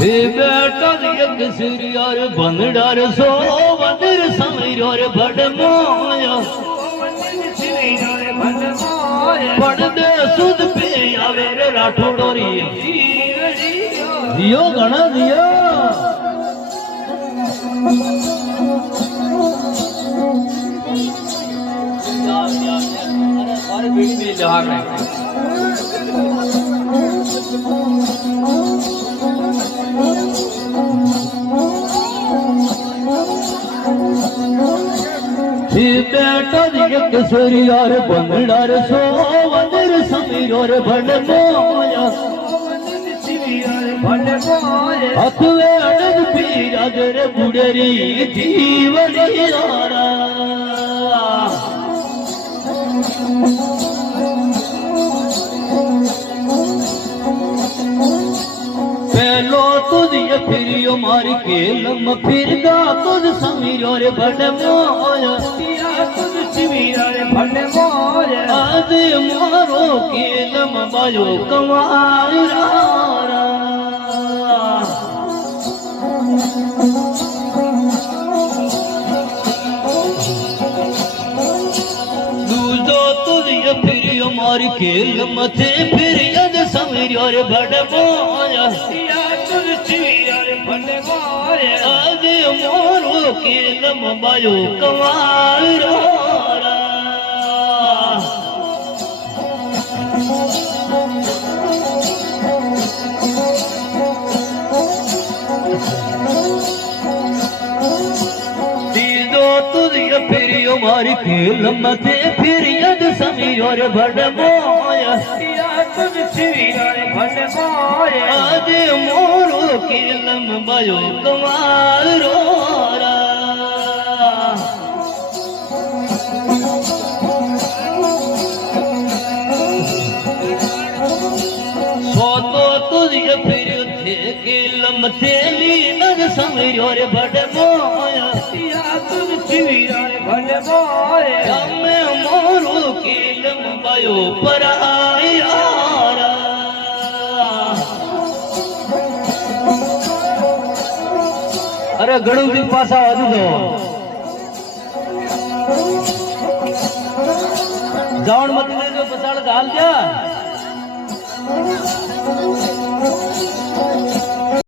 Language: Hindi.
बेटा एक सिरियार बंदडार सो वंदर समरियोर भडमोया पड़दे सुध पे आवे रे राठौड़ोरी दियो घणा दियो अरे बीड़ी में जहां में बेटा एक सिरियार बंदडार सो वंदर समरियोर भडमोया अथवे अनंद पीरा जरे बुड़ेरी जीवनी यारा पहलो तुझे फिरियो मार के लम फिरगा तुझ समीरो रे भडमोया तुझ सिमीरा रे भडमोया आज मारो के लम बायो कमारा फिरियो मार के मथे फिर यद समीरो रे भडमोया तुझ सिमीरा रे भडमोया आज मारो के लम बायो कमारा फिरियो मार खेल मथे फिर यद समीरो रे भडमोया तुझ सिमीरा रे भडमोया आज मोरो केलम बायो कमारो सोतो तुझे फिर थे केलम थेली नद समीरो रे भडमोया तुझ सिमीरा रे भडमोया मैं मोरो केलम बायो पराया अरे घणું દી પાછા વાજુ દો જાણ મત લેજો પછાડ હાલ જા